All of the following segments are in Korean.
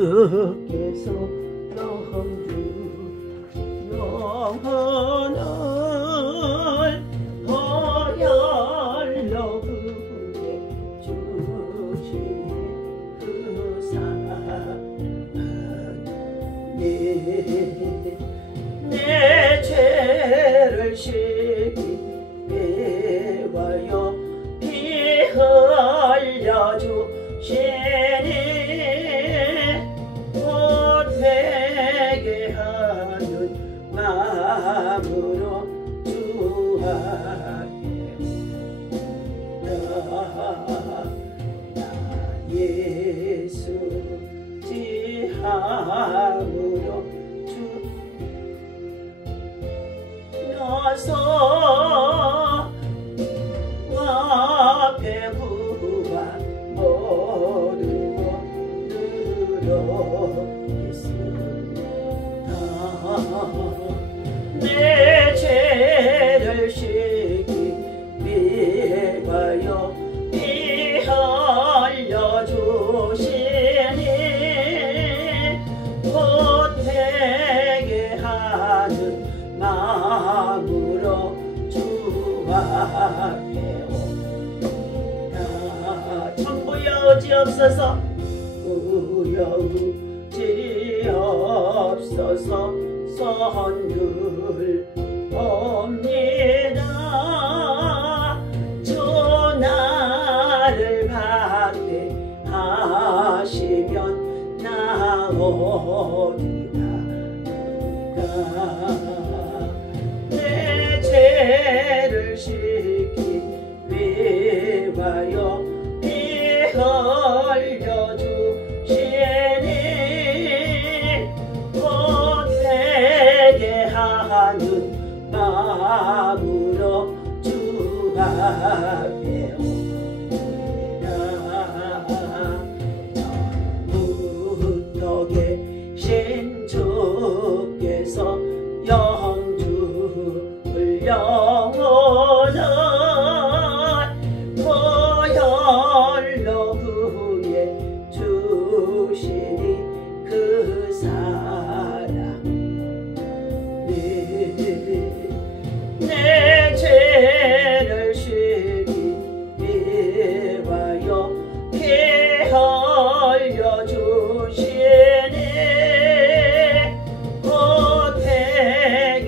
주께서 영주 영혼을 허열로 구해 주시니 그 사랑이 내 죄를 씻기 배워요 피 흘려 주시니 곧 회개하는 마음으로 주 앞에 나 예수 지함으로 주 나서 앞에 구한 모든 것 늘어있습니다. 내 죄를 씻기 위하여 피 흘려 주시니 곧 회개하는 마음으로 주 앞에 옵니다. 천부여지옵소서 구여지옵소서 선들 옵니다. 주 나를 박대하시면 나오리다. 내 죄를 씻기 위하여 피 흘려 주시니 곧 회개하는 마음으로 주 앞에 옵니다. 전부터 계신 주께서 영주를 영원한 허열로 구해 주시니 그 사랑이 내 죄를 씻기 위하여 피 흘려 주시니 곧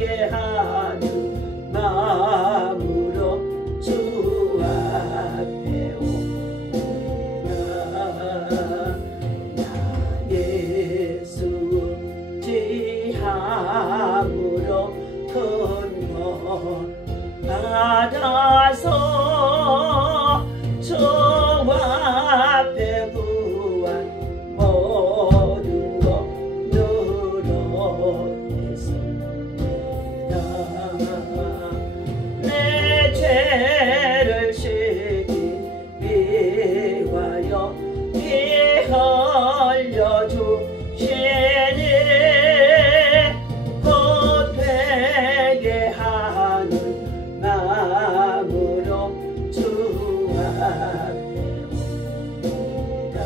회개하는 마음으로 주 앞에 옵니다. 나 예수 지함으로 큰 것 받아서 주 앞에 구한 모든 것 늘어있습니다. 내 죄를 씻기 위하여 피 흘려 주시니 곧 회개하는 마음으로 주 앞에 옵니다.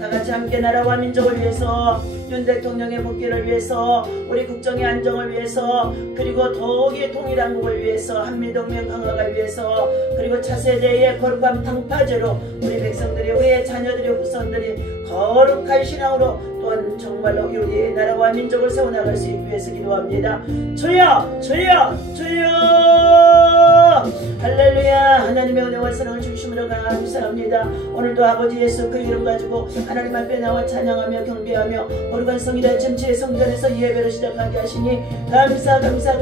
다같이 함께 나라와 민족을 위해서 윤 대통령의 복귀를 위해서 우리 국정의 안정을 위해서 그리고 더욱이 통일한국을 위해서 한미동맹 강화를 위해서 그리고 차세대의 거룩한 방파제로 우리 백성들이 우리의 자녀들이 후손들이 거룩한 신앙으로 또한 정말로 우리 나라와 민족을 세워나갈 수 있기 위해서 기도합니다. 주여 주여 주여 할렐루야. 하나님의 은혜와 사랑을 주심으로 감사합니다. 오늘도 아버지 예수 그 이름 가지고 하나님 앞에 나와 찬양하며 경배하며 거룩한 성이라 전체의 성전에서 예배를 시작하게 하시니 감사합니다.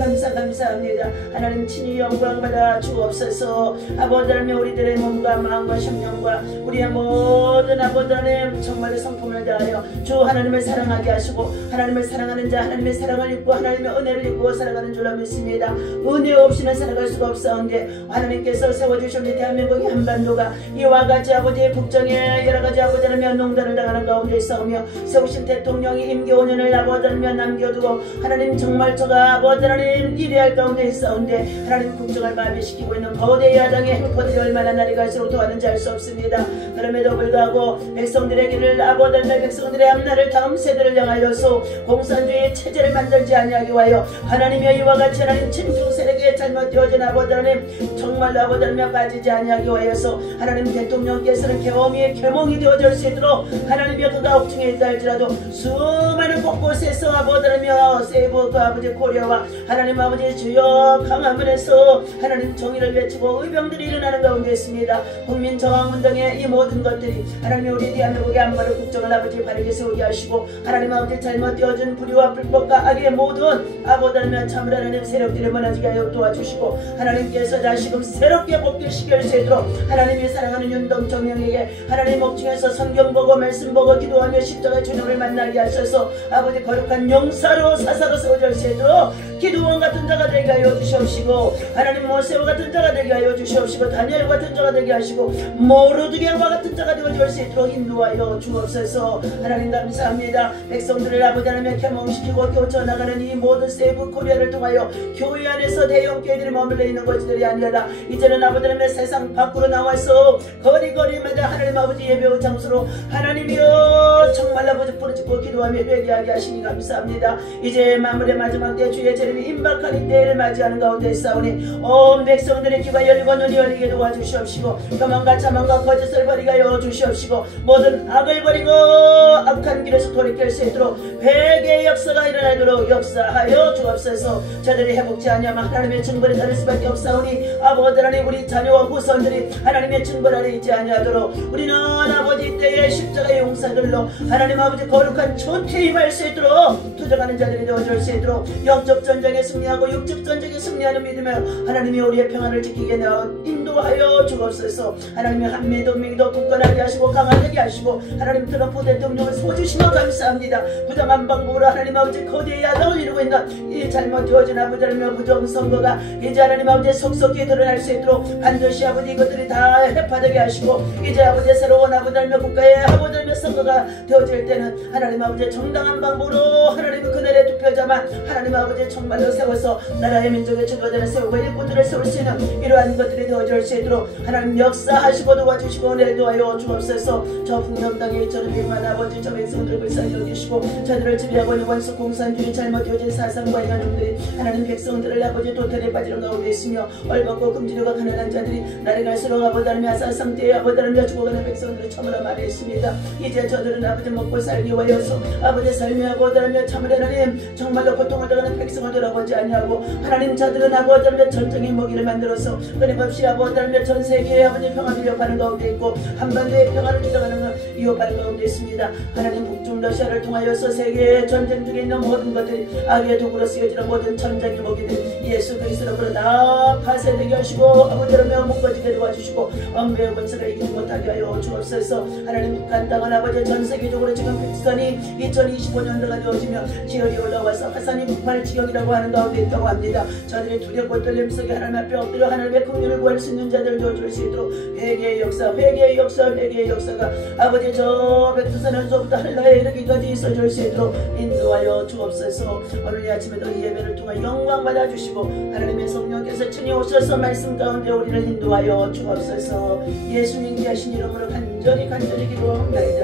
하나님 친히 영광 받아 주옵소서. 아버지 하나님 우리들의 몸과 마음과 심령과 우리의 모든 아버지 하나님 정말로 성품을 다하여 주 하나님을 사랑하게 하시고 하나님을 사랑하는 자 하나님의 사랑을 입고 하나님의 은혜를 입고 살아가는 줄로 믿습니다. 은혜 없이는 살아갈 수가 없사온데 하나님께서 세워주신 우리 대한민국의 한반도가 이와 같이 아버지의 국정에 여러가지 아버지 하나님 농단을 당하는 가운데 있사오며 세우신 대통령이 임기 5년을 아버지 하나님 남겨두고 하나님 정말 저가 아버지 하나님 일해할 가운데 있사온데 하나님 국정을 마비시키고 있는 거대 야당의 행포들이 얼마나 날이 갈수록 더하는지 알 수 없습니다. 그럼에도 불구하고 백성들의 길을 아버지 하나님 백성들의 앞날을 다음 세대를 향하여서 공산주의 체제를 만들지 아니하기 위하여 하나님의 이와 같이 하나님 친중 세력에 잘못되어진 아버지 하나님 정말로 아버지 하나님 빠지지 아니하기 위하여서 하나님 대통령께서는 계엄이 계몽이 되어질 수 있도록 하나님의 그가 옥중에 있다 할지라도 수많은 곳곳에서 아버지 하나님 세이브 그 아버지 코리아와 하나님 아버지 주여 강화문에서 하나님 정의를 외치고 의병들이 일어나는 가운데 있습니다. 국민 저항운동의 이 모든 것들이 하나님 우리 대한민국의 안보를 국정을 아버지 바르게 세우게 하시고 하나님 아버지 잘못되어진 불의와 불법과 악의 모든 아버지 하나님 참을 하나님 세력들이 무너지게 하여 도와주시고 하나님께서 다시금 새롭게 복귀시킬 수 있도록 하나님이 사랑하는 윤동정령에게 하나님 옥중에서 성경 보고 말씀 보고 기도하며 십자가 주님을 만나게 하셔서 아버지 거룩한 용사로 사사로 세워질 수 있도록 기도원 같은 자가 되게 하여 주시옵시고 하나님 모세와 같은 자가 되게 하여 주시옵시고 다니엘 같은 자가 되게 하시고 모르드게와 같은 자가 되어질 수 있도록 인도하여 주옵소서. 하나님 감사합니다. 백성들을 아버지 하나님 계몽시키고 교쳐나가는 이 모든 세이브 코리아를 통하여 교회 안에서 대형 교회들이 머물러 있는 것들이 아니라 이제는 아버지 하나님 세상 밖으로 나와서 거리거리마다 하나님 아버지 예배의 장소로 하나님이여 정말 아버지 부르짖고 기도하며 회개하게 하시니 감사합니다. 이제 마무리 마지막 때 주의 재림이 임박한 이 때를 맞이하는 가운데 있사오니 온 백성들의 귀가 열리고 눈이 열리게 도와주시옵시고 교만과 자만과 거짓을 버리게 하여 주시옵시고 모든 악을 버리고 악한 길에서 돌이킬 수 있도록 회개의 역사가 일어나도록 역사하여 주옵소서. 저들이 회복지 아니하면 하나님의 징벌이 다를 수밖에 없사오니 아버지 하나님 우리 자녀와 후손들이 하나님의 징벌 아래 있지 아니하도록 우리는 아버지 때의 십자가의 용사들로 하나님 아버지 거룩한 전투에 임할 수 있도록 투정하는 자들이 되어줄 수 있도록 영적 전쟁에 승리하고 육적 전쟁에 승리하는 믿음에 하나님이 우리의 평안을 지키게 내어 인도하여 주옵소서. 하나님의 한미 동맹도 굳건하게 하시고 강하게 하시고 하나님 트럼프 대통령을 소주시며 감사합니다. 부당한 방법으로 하나님 아버지 거대 야당을 이루고 있는 이 잘못되어진 아버지 하나님의 부정선거가 이제 하나님 아버지 속속히 드러날 수 있도록 반드시 아버지 이것들이 다 해파되게 하시고 이제 아버지 새로운 아버지 하나님의 국가의 아버지 하나님의 선거가 되어질 때는 하나님 아버지 정당한 방법으로 하나님 그날의 투표자만 하나님 아버지 정말로 세워서 나라의 민족의 주도자를 세우고 일꾼들을 세울 수 있는 이러한 것들이 되어질 수 있도록 하나님 역사하시고 도와주시고 내도하여 주옵소서. 저 풍령 땅에 저를 위한 아버지 저 백성들을 불쌍히 여기시고 저들을 지배하고 있는 원수 공산주의 잘못되어진 사상과 이념들이 하나님 백성들을 아버지 도태에 빠지는 가운데 있으며 얼벗고 금지료가 가난한 자들이 날이 갈수록 아버지 하나님의 아사상태에 아버지 하나님의 죽어가는 백성들을 참으라 말했습니다. 이제 저들은 아버지 먹고 살기 위하여서 아버지 삶이하고 하나님의 참으라 하나님 정말로 고통을 당하는 백성을 돌아보지 아니하고 하나님 저들은 아버지 하나님의 전쟁의 먹이를 만들어서 끊임없이 아버지 하나님의 전 세계의 아버지 평화를 위협하는 가운데 있고 한반도의 평화를 주장하는 위협하는 가운데 있습니다. 하나님 북중 러시아를 통하여서 세계의 전쟁 중에 있는 모든 것들이 악의 도구로 쓰여지는 모든 전쟁의 먹이들 예수 그리스도로 다 파쇄되게 하시고 아버지 하나님 묶어지게 도와주시고 엄매의 권세가 이기지 못하게 하여 주옵소서. 하나님 북한 땅은 아버지 전 세계적으로 지금 백선이 2025년도가 되어지며 지열이 올라와서 화산이 폭발 지경이라고 하는 가운데 있다고 합니다. 저들이 두렵고 떨림 속에 하나님 앞에 엎드려 하나님의 긍휼을 구할 수 있는 자들도 줄 수 있도록 회개의 역사 회개의 역사 회개의 역사가 아버지 저 백두산에서부터 한라에 이르기까지 있어줄 수 있도록 인도하여 주옵소서. 오늘 이 아침에도 이 예배를 통해 영광 받아주시고 하나님의 성령께서 친히 오셔서 말씀 가운데 우리를 인도하여 주옵소서. 예수님께 하신 이름으로 간절히 기도합니다.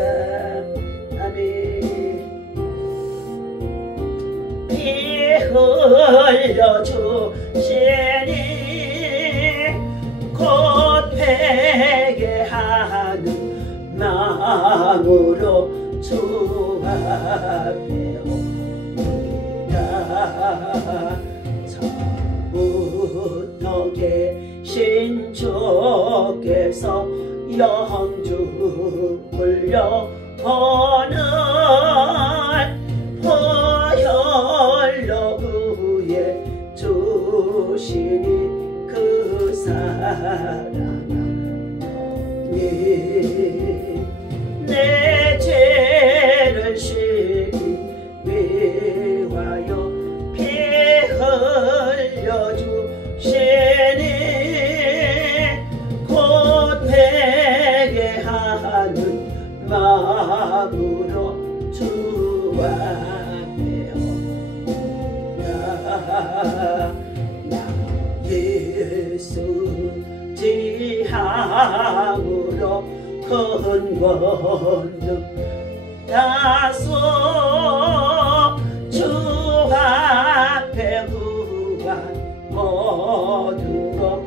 아멘. 피 흘려주시니 곧 회개하는 마음으로 주 앞에 옵니다. 처음부터 계신 주께서 영주 불려 오늘 보혈로 구해 주시니 그 사랑하니 내 죄를 씻기 위하여 피 흘려주시니 예수 지향으로 큰 권능 다소 주 앞에 구한 모든 것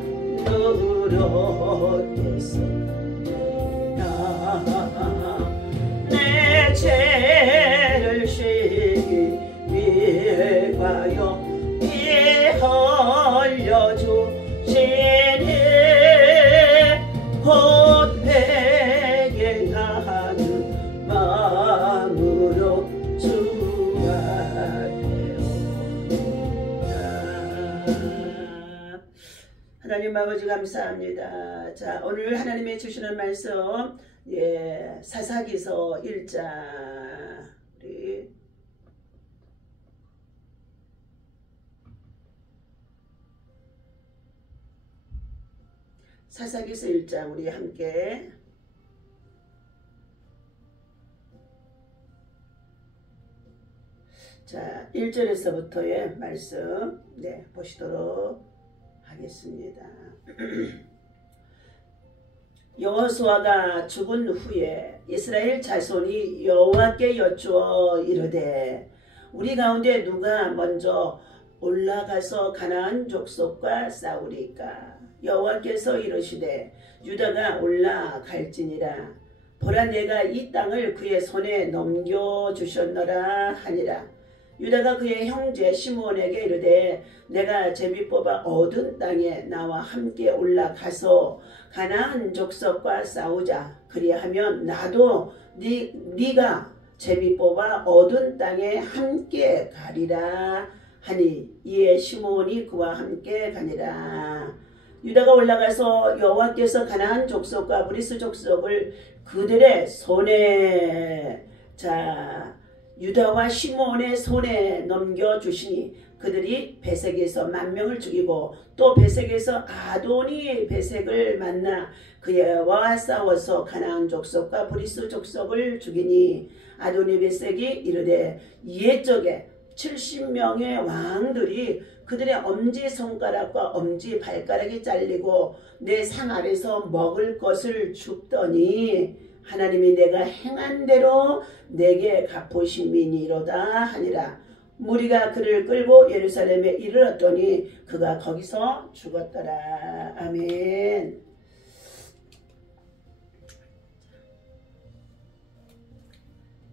누렸겠어. 내 죄를 쉬기 위해 가요 피 흘려주시니 곧 회개하는 마음으로 주 앞에 온다. 하나님 아버지 감사합니다. 자, 오늘 하나님이 주시는 말씀 사사기서 1장 우리 사사기서 1장 우리 함께 자 1절에서부터의 말씀 보시도록 하겠습니다. 여호수아가 죽은 후에 이스라엘 자손이 여호와께 여쭈어 이르되 우리 가운데 누가 먼저 올라가서 가나안 족속과 싸우리까. 여호와께서 이르시되 유다가 올라갈지니라. 보라 내가 이 땅을 그의 손에 넘겨주셨노라 하니라. 유다가 그의 형제 시므온에게 이르되 내가 제비 뽑아 얻은 땅에 나와 함께 올라가서 가나안 족속과 싸우자. 그리하면 나도 네가 제비 뽑아 얻은 땅에 함께 가리라 하니 이에 시므온이 그와 함께 가니라. 유다가 올라가서 여호와께서 가나안 족속과 브리스 족속을 그들의 손에 유다와 시므온의 손에 넘겨주시니 그들이 베색에서 10,000명을 죽이고 또 베색에서 아도니 베색을 만나 그와 싸워서 가나안 족속과 브리스 족속을 죽이니 아도니 베색이 이르되 옛적에 70명의 왕들이 그들의 엄지손가락과 엄지발가락이 잘리고 내 상 아래서 먹을 것을 줍더니 하나님이 내가 행한 대로 내게 갚으심이니로다 하니라. 무리가 그를 끌고 예루살렘에 이르렀더니 그가 거기서 죽었더라. 아멘.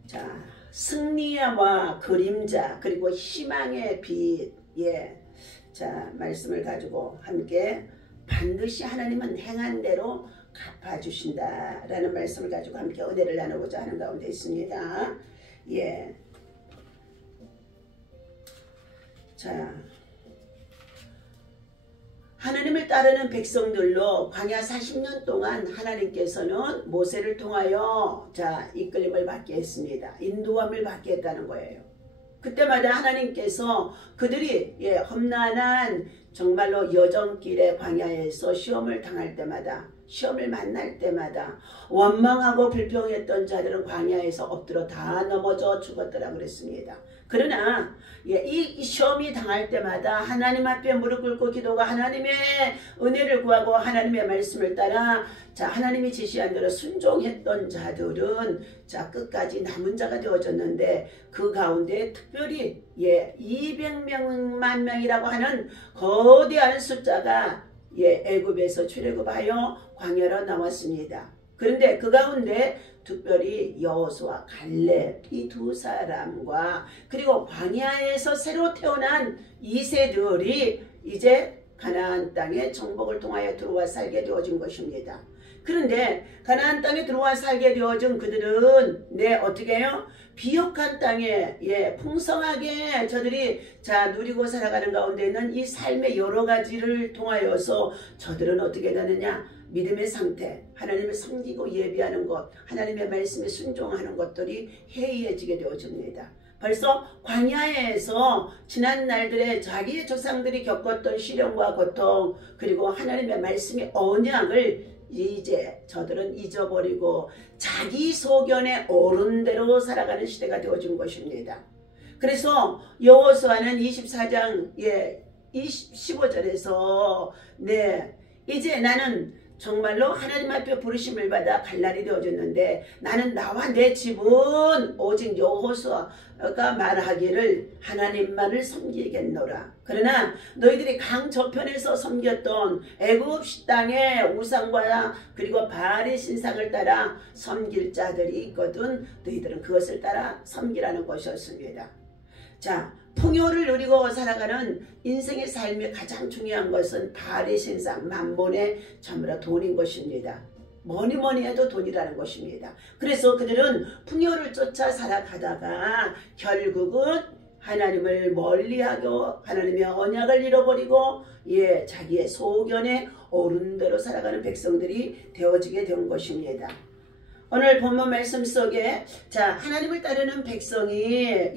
자, 승리와 그림자 그리고 희망의 빛 자 말씀을 가지고 함께 반드시 하나님은 행한 대로 갚아주신다 라는 말씀을 가지고 함께 은혜를 나누고자 하는 가운데 있습니다. 자, 하나님을 따르는 백성들로 광야 40년 동안 하나님께서는 모세를 통하여 이끌림을 받게 했습니다. 인도함을 받게 했다는 거예요. 그때마다 하나님께서 그들이 험난한 정말로 여정길의 광야에서 시험을 당할 때마다 시험을 만날 때마다 원망하고 불평했던 자들은 광야에서 엎드려 다 넘어져 죽었더라 그랬습니다. 그러나 이 시험이 당할 때마다 하나님 앞에 무릎 꿇고 기도가 하나님의 은혜를 구하고 하나님의 말씀을 따라 하나님이 지시한 대로 순종했던 자들은 끝까지 남은 자가 되어졌는데 그 가운데 특별히 200만 명이라고 하는 거대한 숫자가 애굽에서 출애굽하여 광야로 나왔습니다. 그런데 그 가운데 특별히 여호수아, 갈렙 이 두 사람과 그리고 광야에서 새로 태어난 2세들이 이제 가나안 땅에 정복을 통하여 들어와 살게 되어진 것입니다. 그런데 가나안 땅에 들어와 살게 되어진 그들은 어떻게 해요? 비옥한 땅에 풍성하게 저들이 누리고 살아가는 가운데는 이 삶의 여러 가지를 통하여서 저들은 어떻게 되느냐? 믿음의 상태, 하나님을 섬기고 예비하는 것, 하나님의 말씀에 순종하는 것들이 해이해지게 되어집니다. 벌써 광야에서 지난 날들에 자기의 조상들이 겪었던 시련과 고통 그리고 하나님의 말씀의 언약을 이제 저들은 잊어버리고 자기 소견에 옳은 대로 살아가는 시대가 되어진 것입니다. 그래서 여호수아는 24장 15절에서 이제 나는 정말로 하나님 앞에 부르심을 받아 갈 날이 되어졌는데 나는 나와 내 집은 오직 여호수아가 말하기를 하나님만을 섬기겠노라. 그러나 너희들이 강 저편에서 섬겼던 애굽 땅의 우상과 그리고 바알의 신상을 따라 섬길 자들이 있거든 너희들은 그것을 따라 섬기라는 것이었습니다. 자, 풍요를 누리고 살아가는 인생의 삶의 가장 중요한 것은 바알의 신상, 만몬의 전부라 돈인 것입니다. 뭐니 해도 돈이라는 것입니다. 그래서 그들은 풍요를 쫓아 살아가다가 결국은 하나님을 멀리하고 하나님의 언약을 잃어버리고 자기의 소견에 옳은 대로 살아가는 백성들이 되어지게 된 것입니다. 오늘 본문 말씀 속에 하나님을 따르는 백성이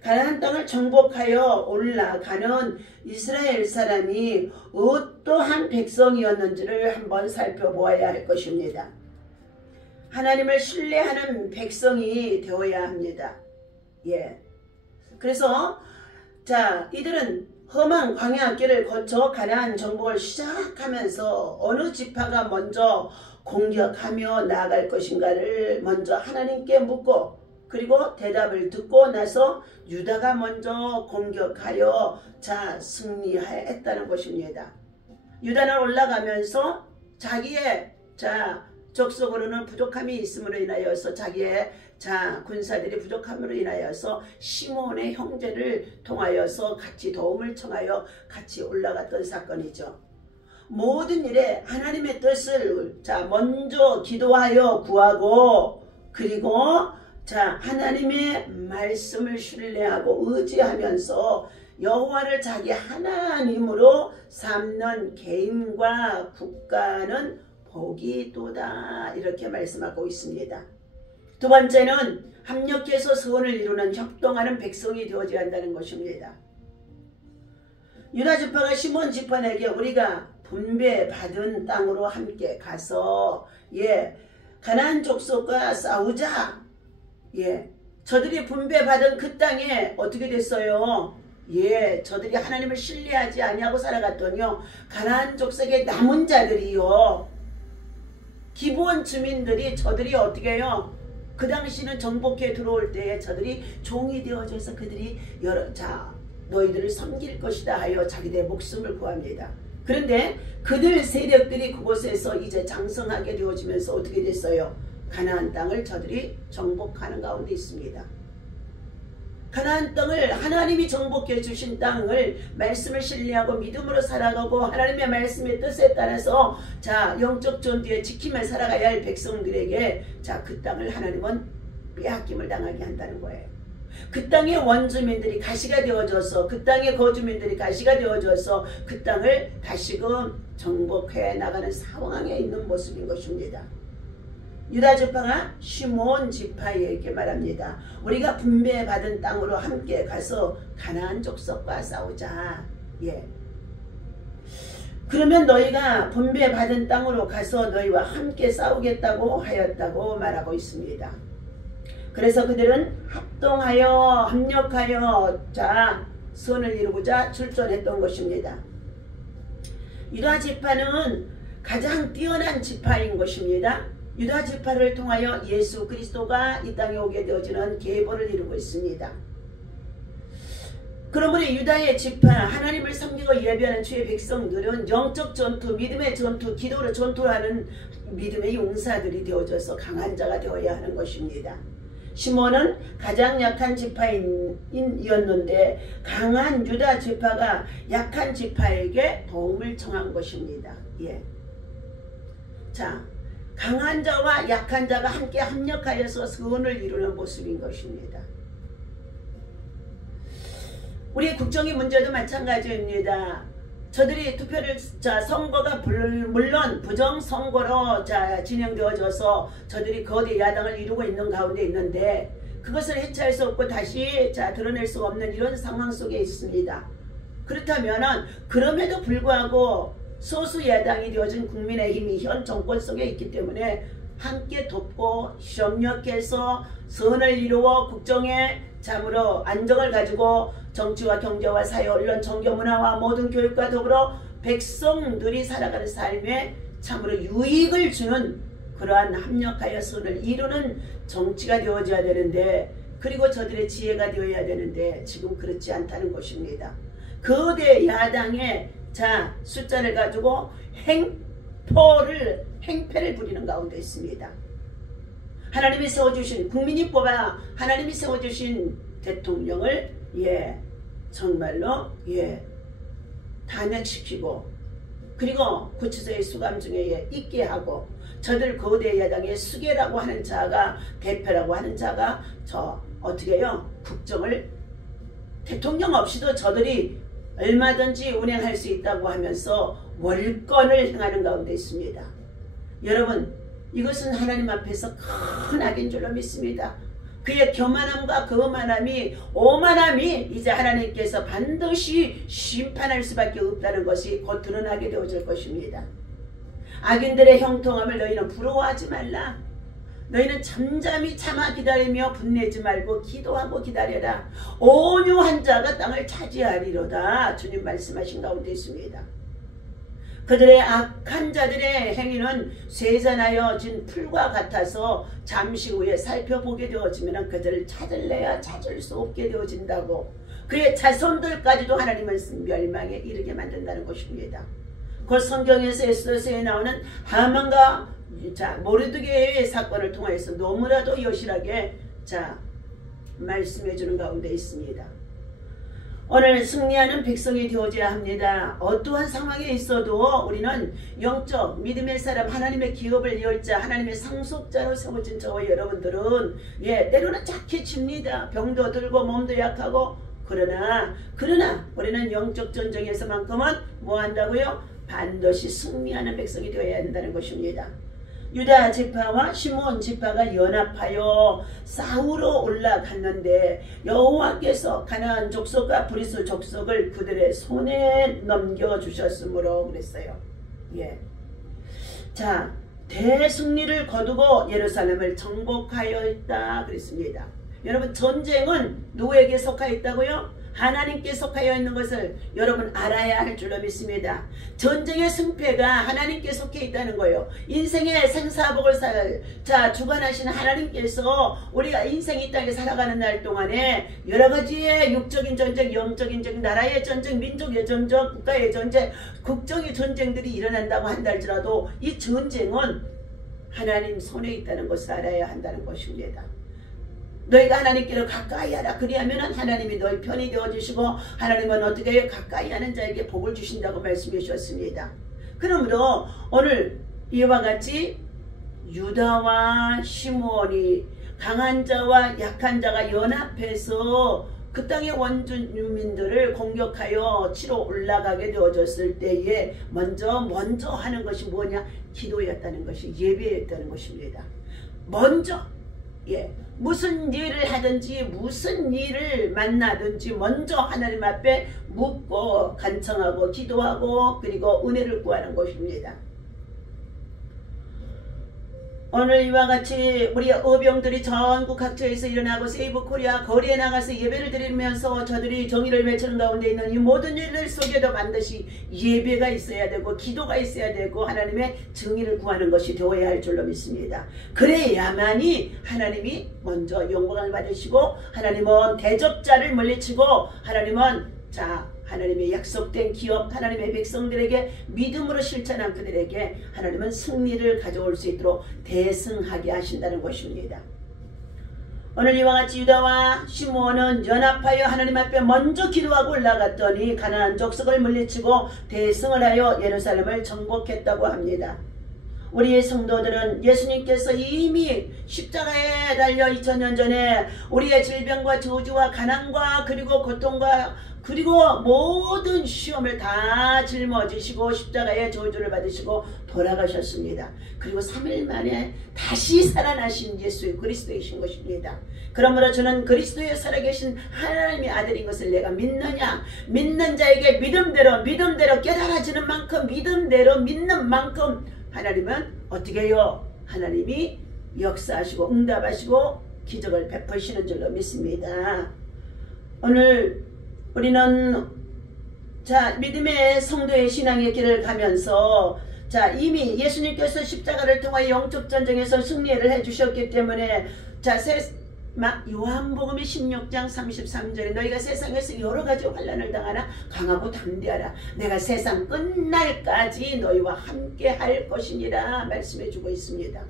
가나안 땅을 정복하여 올라가는 이스라엘 사람이 어떠한 백성이었는지를 한번 살펴보아야 할 것입니다. 하나님을 신뢰하는 백성이 되어야 합니다. 그래서 이들은 험한 광야길을 거쳐 가나안 정복을 시작하면서 어느 지파가 먼저 공격하며 나아갈 것인가를 먼저 하나님께 묻고 그리고 대답을 듣고 나서 유다가 먼저 공격하여 승리했다는 것입니다. 유다는 올라가면서 자기의 족속으로는 부족함이 있음으로 인하여서 자기의 군사들이 부족함으로 인하여서 시몬의 형제를 통하여서 같이 도움을 청하여 같이 올라갔던 사건이죠. 모든 일에 하나님의 뜻을 먼저 기도하여 구하고 그리고 하나님의 말씀을 신뢰하고 의지하면서 여호와를 자기 하나님으로 삼는 개인과 국가는 복이 있도다 이렇게 말씀하고 있습니다. 두 번째는 합력해서 서원을 이루는 협동하는 백성이 되어져야 한다는 것입니다. 유다 지파가 시몬 지파에게 우리가 분배받은 땅으로 함께 가서 가나안 족속과 싸우자. 저들이 분배받은 그 땅에 어떻게 됐어요? 저들이 하나님을 신뢰하지 아니하고 살아갔더니요 가나안 족속의 남은 자들이요 기브온 주민들이 저들이 어떻게 해요? 그 당시는 정복해 들어올 때에 저들이 종이 되어져서 그들이 너희들을 섬길 것이다 하여 자기들의 목숨을 구합니다. 그런데 그들 세력들이 그곳에서 이제 장성하게 되어지면서 어떻게 됐어요? 가나안 땅을 저들이 정복하는 가운데 있습니다. 가나안 땅을 하나님이 정복해 주신 땅을 말씀을 신뢰하고 믿음으로 살아가고 하나님의 말씀의 뜻에 따라서 영적 전투에 지키며 살아가야 할 백성들에게 그 땅을 하나님은 빼앗김을 당하게 한다는 거예요. 그 땅의 원주민들이 가시가 되어져서 그 땅의 거주민들이 가시가 되어져서 그 땅을 다시금 정복해 나가는 상황에 있는 모습인 것입니다. 유다 지파가 시몬 지파에게 말합니다. 우리가 분배받은 땅으로 함께 가서 가나안 족속과 싸우자. 그러면 너희가 분배받은 땅으로 가서 너희와 함께 싸우겠다고 하였다고 말하고 있습니다. 그래서 그들은 합동하여 합력하여 선을 이루고자 출전했던 것입니다. 유다 지파는 가장 뛰어난 지파인 것입니다. 유다 지파를 통하여 예수 그리스도가 이 땅에 오게 되어지는 계보를 이루고 있습니다. 그러므로 유다의 지파, 하나님을 섬기고 예배하는 주의 백성들은 영적 전투, 믿음의 전투, 기도로 전투하는 믿음의 용사들이 되어져서 강한 자가 되어야 하는 것입니다. 시몬은 가장 약한 지파이었는데 강한 유다 지파가 약한 지파에게 도움을 청한 것입니다. 강한 자와 약한 자가 함께 합력하여서 선을 이루는 모습인 것입니다. 우리의 국정의 문제도 마찬가지입니다. 저들이 투표를 선거가 물론 부정선거로 진행되어져서 저들이 거대 야당을 이루고 있는 가운데 있는데 그것을 해체할 수 없고 다시 드러낼 수 없는 이런 상황 속에 있습니다. 그렇다면 그럼에도 불구하고 소수 야당이 되어진 국민의힘이 현 정권 속에 있기 때문에 함께 돕고 협력해서 선을 이루어 국정에 참으로 안정을 가지고 정치와 경제와 사회, 언론, 종교, 문화와 모든 교육과 더불어 백성들이 살아가는 삶에 참으로 유익을 주는 그러한 합력하여 선을 이루는 정치가 되어져야 되는데, 그리고 저들의 지혜가 되어야 되는데 지금 그렇지 않다는 것입니다. 거대 야당의 숫자를 가지고 행패를 부리는 가운데 있습니다. 하나님이 세워주신, 국민이 뽑아 하나님이 세워주신 대통령을 정말로 탄핵시키고, 그리고 구치소의 수감 중에 있게 하고, 저들 거대 야당의 수계라고 하는 자가, 대표라고 하는 자가 어떻게 해요? 국정을 대통령 없이도 저들이 얼마든지 운행할 수 있다고 하면서 월권을 행하는 가운데 있습니다. 여러분, 이것은 하나님 앞에서 큰 악인 줄로 믿습니다. 그의 교만함과 거만함이, 오만함이 이제 하나님께서 반드시 심판할 수밖에 없다는 것이 곧 드러나게 되어질 것입니다. 악인들의 형통함을 너희는 부러워하지 말라. 너희는 잠잠히 참아 기다리며 분내지 말고 기도하고 기다려라. 온유한 자가 땅을 차지하리로다. 주님 말씀하신 가운데 있습니다. 그들의 악한 자들의 행위는 쇠잔하여 진 풀과 같아서 잠시 후에 살펴보게 되어지면 그들을 찾을래야 찾을 수 없게 되어진다고. 그의 자손들까지도 하나님은 멸망에 이르게 만든다는 것입니다. 그 성경에서 에스더서에 나오는 하만과 모르드게의 사건을 통해서 너무나도 여실하게 말씀해 주는 가운데 있습니다. 오늘 승리하는 백성이 되어져야 합니다. 어떠한 상황에 있어도 우리는 영적 믿음의 사람, 하나님의 기업을 이을 자, 하나님의 상속자로 세워진 저와 여러분들은 때로는 착해집니다. 병도 들고 몸도 약하고, 그러나 우리는 영적 전쟁에서만큼은 뭐 한다고요? 반드시 승리하는 백성이 되어야 한다는 것입니다. 유다 지파와 시므온 지파가 연합하여 싸우러 올라갔는데 여호와께서 가나안 족속과 브리스 족속을 그들의 손에 넘겨주셨으므로 그랬어요. 대승리를 거두고 예루살렘을 정복하였다 그랬습니다. 여러분, 전쟁은 누구에게 속하여 있다고요? 하나님께 속하여 있는 것을 여러분 알아야 할 줄로 믿습니다. 전쟁의 승패가 하나님께 속해 있다는 거예요. 인생의 생사복을 주관하시는 하나님께서 우리가 인생 이 땅에 살아가는 날 동안에 여러 가지의 육적인 전쟁, 영적인 전쟁, 나라의 전쟁, 민족의 전쟁, 국가의 전쟁, 국정의 전쟁들이 일어난다고 한다 할지라도 이 전쟁은 하나님 손에 있다는 것을 알아야 한다는 것입니다. 너희가 하나님께로 가까이 하라. 그리하면 하나님이 너희 편이 되어주시고, 하나님은 어떻게 해요? 가까이 하는 자에게 복을 주신다고 말씀해 주셨습니다. 그러므로 오늘 이와 같이 유다와 시므온이 강한 자와 약한 자가 연합해서 그 땅의 원주민들을 공격하여 치러 올라가게 되어졌을 때에 먼저 하는 것이 뭐냐? 기도였다는 것이, 예배였다는 것입니다. 먼저 무슨 일을 하든지 무슨 일을 만나든지 먼저 하나님 앞에 묻고 간청하고 기도하고 그리고 은혜를 구하는 것입니다. 오늘 이와 같이 우리 의병들이 전국 각처에서 일어나고 세이브코리아 거리에 나가서 예배를 드리면서 저들이 정의를 외치는 가운데 있는 이 모든 일들 속에도 반드시 예배가 있어야 되고 기도가 있어야 되고 하나님의 정의를 구하는 것이 되어야 할 줄로 믿습니다. 그래야만이 하나님이 먼저 영광을 받으시고, 하나님은 대접자를 물리치고, 하나님의 약속된 기업, 하나님의 백성들에게 믿음으로 실천한 그들에게 하나님은 승리를 가져올 수 있도록 대승하게 하신다는 것입니다. 오늘 이와 같이 유다와 시므온은 연합하여 하나님 앞에 먼저 기도하고 올라갔더니 가나안 족속을 물리치고 대승을 하여 예루살렘을 정복했다고 합니다. 우리의 성도들은 예수님께서 이미 십자가에 달려 2000년 전에 우리의 질병과 저주와 가난과 그리고 고통과 그리고 모든 시험을 다 짊어지시고 십자가의 저주를 받으시고 돌아가셨습니다. 그리고 3일 만에 다시 살아나신 예수 그리스도이신 것입니다. 그러므로 저는 그리스도에 살아계신 하나님의 아들인 것을 내가 믿느냐? 믿는 자에게 믿음대로 깨달아지는 만큼 믿음대로 믿는 만큼 하나님은 어떻게 해요? 하나님이 역사하시고 응답하시고 기적을 베푸시는 줄로 믿습니다. 오늘 우리는 믿음의 성도의 신앙의 길을 가면서 이미 예수님께서 십자가를 통하여 영적 전쟁에서 승리를 해주셨기 때문에 요한복음의 16장 33절에 너희가 세상에서 여러가지 환난을 당하나 강하고 담대하라. 내가 세상 끝날까지 너희와 함께 할 것이니라 말씀해 주고 있습니다.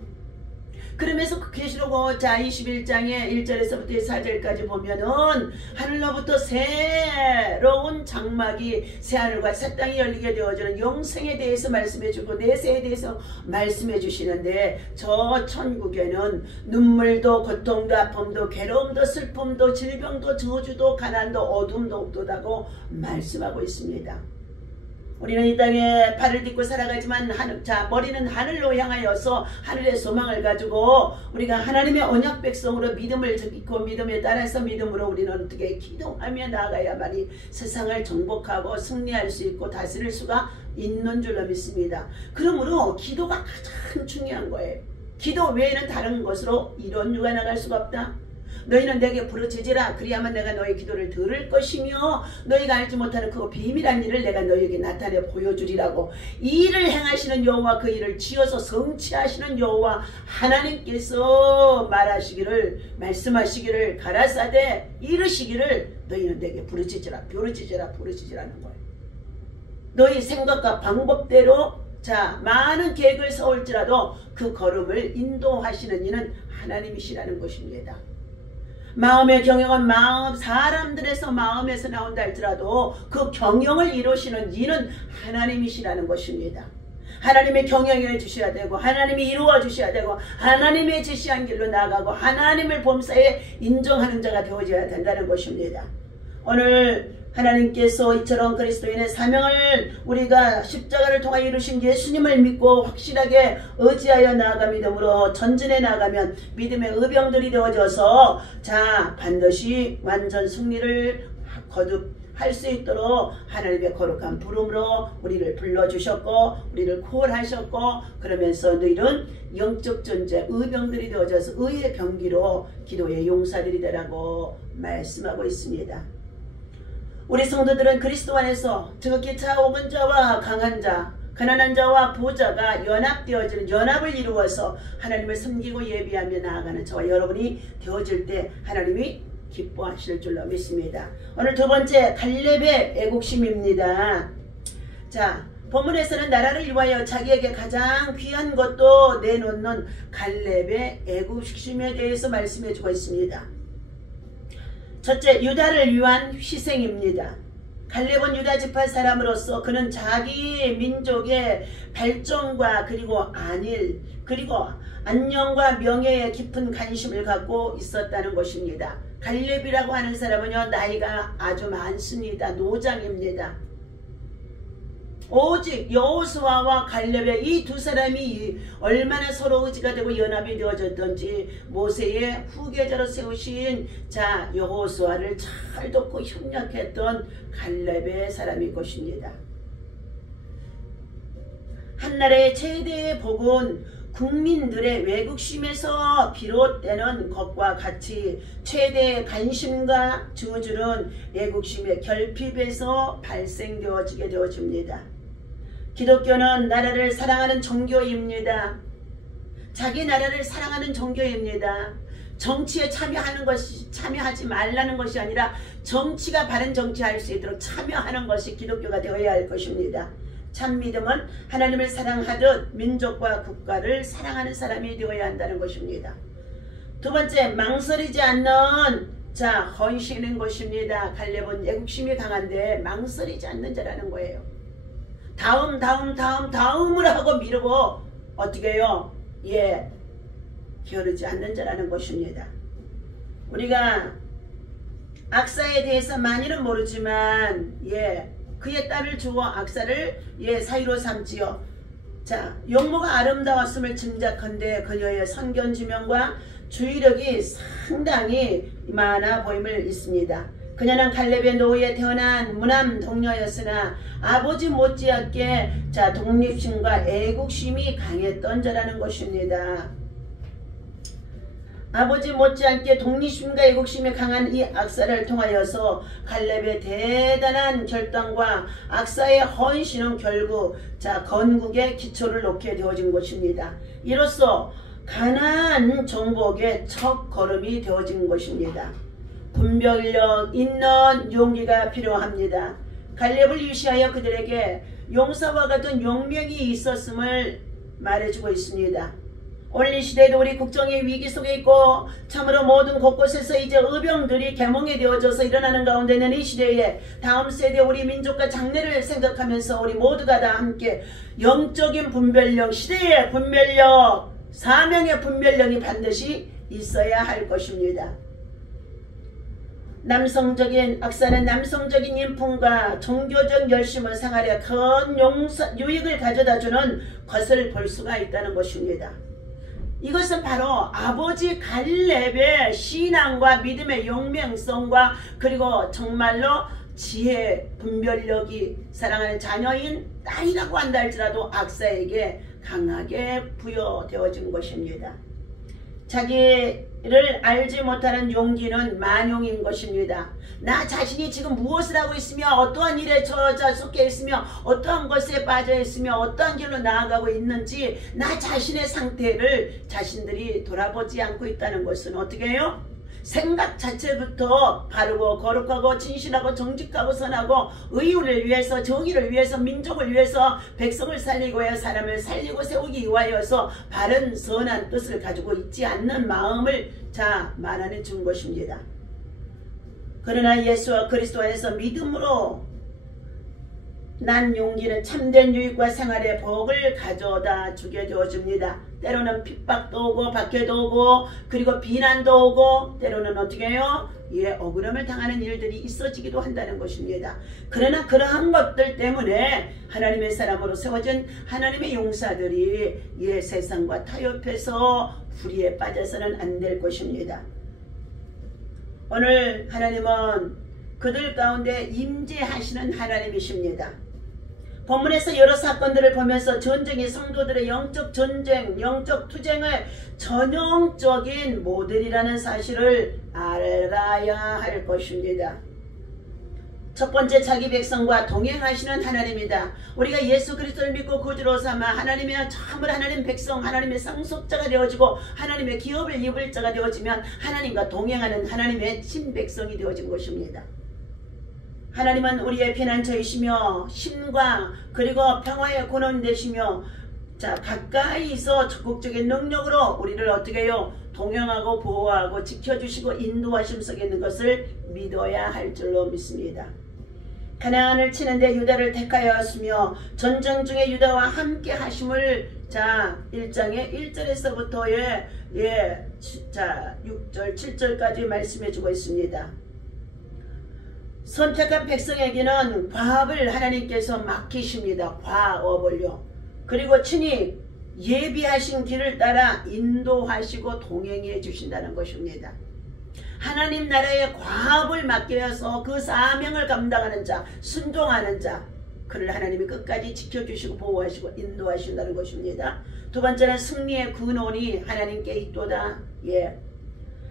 그러면서 그 계시록 21장의 1절에서부터 4절까지 보면은 하늘로부터 새로운 장막이 새하늘과 새 땅이 열리게 되어지는 영생에 대해서 말씀해주고 내세에 대해서 말씀해주시는데 저 천국에는 눈물도 고통도 아픔도 괴로움도 슬픔도 질병도 저주도 가난도 어둠도 없도다고 말씀하고 있습니다. 우리는 이 땅에 발을 딛고 살아가지만 머리는 하늘로 향하여서 하늘의 소망을 가지고 우리가 하나님의 언약 백성으로 믿음을 짓고 믿음에 따라서 믿음으로 우리는 어떻게 기도하며 나아가야만이 세상을 정복하고 승리할 수 있고 다스릴 수가 있는 줄로 믿습니다. 그러므로 기도가 가장 중요한 거예요. 기도 외에는 다른 것으로 이런 유가 나갈 수가 없다. 너희는 내게 부르짖으라. 그리야만 내가 너희 기도를 들을 것이며 너희가 알지 못하는 그 비밀한 일을 내가 너희에게 나타내 보여주리라고. 이 일을 행하시는 여호와 그 일을 지어서 성취하시는 여호와 하나님께서 말씀하시기를 가라사대 이르시기를 너희는 내게 부르짖으라는 거예요. 너희 생각과 방법대로 많은 계획을 세울지라도 그 걸음을 인도하시는 이는 하나님이시라는 것입니다. 마음의 경영은 사람들에서 마음에서 나온다 할지라도 그 경영을 이루시는 이는 하나님이시라는 것입니다. 하나님의 경영해 주셔야 되고 하나님이 이루어 주셔야 되고 하나님의 지시한 길로 나가고 하나님을 범사에 인정하는 자가 되어져야 된다는 것입니다. 오늘 하나님께서 이처럼 그리스도인의 사명을 우리가 십자가를 통하여 이루신 예수님을 믿고 확실하게 의지하여 나아가 믿음으로 전진해 나가면 믿음의 의병들이 되어져서 반드시 완전 승리를 거듭할 수 있도록 하나님의 거룩한 부름으로 우리를 불러주셨고 우리를 콜하셨고 그러면서 너희는 영적 존재 의병들이 되어져서 의의 병기로 기도의 용사들이 되라고 말씀하고 있습니다. 우리 성도들은 그리스도 안에서 지극히 자옥은 자와 강한 자, 가난한 자와 부자가 연합되어지는 연합을 이루어서 하나님을 섬기고 예비하며 나아가는 저와 여러분이 되어질 때 하나님이 기뻐하실 줄로 믿습니다. 오늘 두 번째 갈렙의 애국심입니다. 본문에서는 나라를 위하여 자기에게 가장 귀한 것도 내놓는 갈렙의 애국심에 대해서 말씀해주고 있습니다. 첫째, 유다를 위한 희생입니다. 갈렙은 유다 지파 사람으로서 그는 자기 민족의 발전과 그리고 안녕과 명예에 깊은 관심을 갖고 있었다는 것입니다. 갈렙이라고 하는 사람은요 나이가 아주 많습니다. 노장입니다. 오직 여호수아와 갈렙의 이 두 사람이 얼마나 서로 의지가 되고 연합이 되어졌던지 모세의 후계자로 세우신 여호수아를 잘 돕고 협력했던 갈렙의 사람일 것입니다. 한나라의 최대의 복은 국민들의 왜곡심에서 비롯되는 것과 같이 최대의 관심과 저주는 애국심의 결핍에서 발생되어지게 되어집니다. 기독교는 나라를 사랑하는 종교입니다. 자기 나라를 사랑하는 종교입니다. 정치에 참여하지 말라는 것이 아니라 정치가 바른 정치할 수 있도록 참여하는 것이 기독교가 되어야 할 것입니다. 참 믿음은 하나님을 사랑하듯 민족과 국가를 사랑하는 사람이 되어야 한다는 것입니다. 두 번째, 망설이지 않는 헌신인 것입니다. 갈렙은 애국심이 강한데 망설이지 않는 자라는 거예요. 다음을 하고 미루고 어떻게 해요? 게으르지 않는 자라는 것입니다. 우리가 악사에 대해서 많이는 모르지만 그의 딸을 주어 악사를 사위로 삼지요. 자, 용모가 아름다웠음을 짐작컨대 그녀의 선견지명과 주의력이 상당히 많아 보임을 있습니다. 그녀는 갈렙의 노후에 태어난 무남 동녀였으나 아버지 못지않게 독립심과 애국심이 강했던 자라는 것입니다. 아버지 못지않게 독립심과 애국심이 강한 이 악사를 통하여서 갈렙의 대단한 결단과 악사의 헌신은 결국 건국의 기초를 놓게 되어진 것입니다. 이로써 가나안 정복의 첫 걸음이 되어진 것입니다. 분별력 있는 용기가 필요합니다. 갈렙을 유시하여 그들에게 용사와 같은 용명이 있었음을 말해주고 있습니다. 오늘 이 시대에도 우리 국정의 위기 속에 있고 참으로 모든 곳곳에서 이제 의병들이 계몽이 되어져서 일어나는 가운데 있는 이 시대에 다음 세대 우리 민족과 장래를 생각하면서 우리 모두가 다 함께 영적인 분별력, 시대의 분별력, 사명의 분별력이 반드시 있어야 할 것입니다. 남성적인 악사는 남성적인 인품과 종교적 열심을 상하려 큰 유익을 가져다주는 것을 볼 수가 있다는 것입니다. 이것은 바로 아버지 갈렙의 신앙과 믿음의 용맹성과 그리고 정말로 지혜, 분별력이 사랑하는 자녀인 딸이라고 한다 할지라도 악사에게 강하게 부여되어진 것입니다. 자기를 알지 못하는 용기는 만용인 것입니다. 나 자신이 지금 무엇을 하고 있으며 어떠한 일에 속해 있으며 어떠한 것에 빠져 있으며 어떠한 길로 나아가고 있는지 나 자신의 상태를 자신들이 돌아보지 않고 있다는 것은 어떻게 해요? 생각 자체부터 바르고 거룩하고 진실하고 정직하고 선하고 의의를 위해서 정의를 위해서 민족을 위해서 백성을 살리고 해 사람을 살리고 세우기 위하여서 바른 선한 뜻을 가지고 있지 않는 마음을 말하는 준 것입니다. 그러나 예수와 그리스도 안에서 믿음으로 난 용기는 참된 유익과 생활의 복을 가져다 주게 되어집니다. 때로는 핍박도 오고 박해도 오고 그리고 비난도 오고 때로는 어떻게 해요? 억울함을 당하는 일들이 있어지기도 한다는 것입니다. 그러나 그러한 것들 때문에 하나님의 사람으로 세워진 하나님의 용사들이 세상과 타협해서 불의에 빠져서는 안 될 것입니다. 오늘 하나님은 그들 가운데 임재하시는 하나님이십니다. 본문에서 여러 사건들을 보면서 전쟁이 성도들의 영적 전쟁, 영적 투쟁의 전형적인 모델이라는 사실을 알아야 할 것입니다. 첫 번째, 자기 백성과 동행하시는 하나님이다. 우리가 예수 그리스도를 믿고 구주로 삼아 하나님의 참으로 하나님 백성, 하나님의 상속자가 되어지고 하나님의 기업을 입을 자가 되어지면 하나님과 동행하는 하나님의 친백성이 되어진 것입니다. 하나님은 우리의 피난처이시며 신과 그리고 평화의 근원 되시며 가까이서 적극적인 능력으로 우리를 어떻게 해요? 동행하고 보호하고 지켜주시고 인도하심 속에 있는 것을 믿어야 할 줄로 믿습니다. 가나안을 치는데 유다를 택하였으며 전쟁 중에 유다와 함께 하심을 1장의 1절에서부터의 6절 7절까지 말씀해 주고 있습니다. 선택한 백성에게는 과업을 하나님께서 맡기십니다. 과업을요. 그리고 친히 예비하신 길을 따라 인도하시고 동행해 주신다는 것입니다. 하나님 나라의 과업을 맡겨서 그 사명을 감당하는 자, 순종하는 자, 그를 하나님이 끝까지 지켜주시고 보호하시고 인도하신다는 것입니다. 두 번째는 승리의 근원이 하나님께 있도다.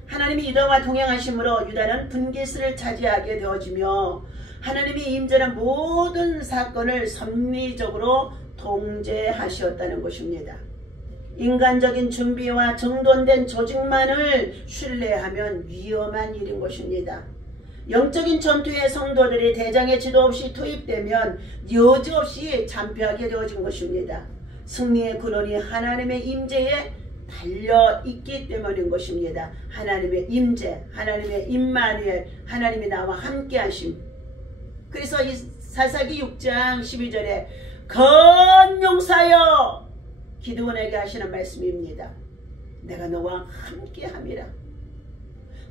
하나님이 유다와 동행하심으로 유다는 분깃을 차지하게 되어지며 하나님이 임재는 모든 사건을 섭리적으로 통제하셨다는 것입니다. 인간적인 준비와 정돈된 조직만을 신뢰하면 위험한 일인 것입니다. 영적인 전투에 성도들이 대장의 지도 없이 투입되면 여지없이 참패하게 되어진 것입니다. 승리의 근원이 하나님의 임재에 달려있기 때문인 것입니다. 하나님의 임재, 하나님의 임마누엘, 하나님이 나와 함께 하심. 그래서 이 사사기 6장 12절에 건용사여 기드온에게 하시는 말씀입니다. 내가 너와 함께 함이라.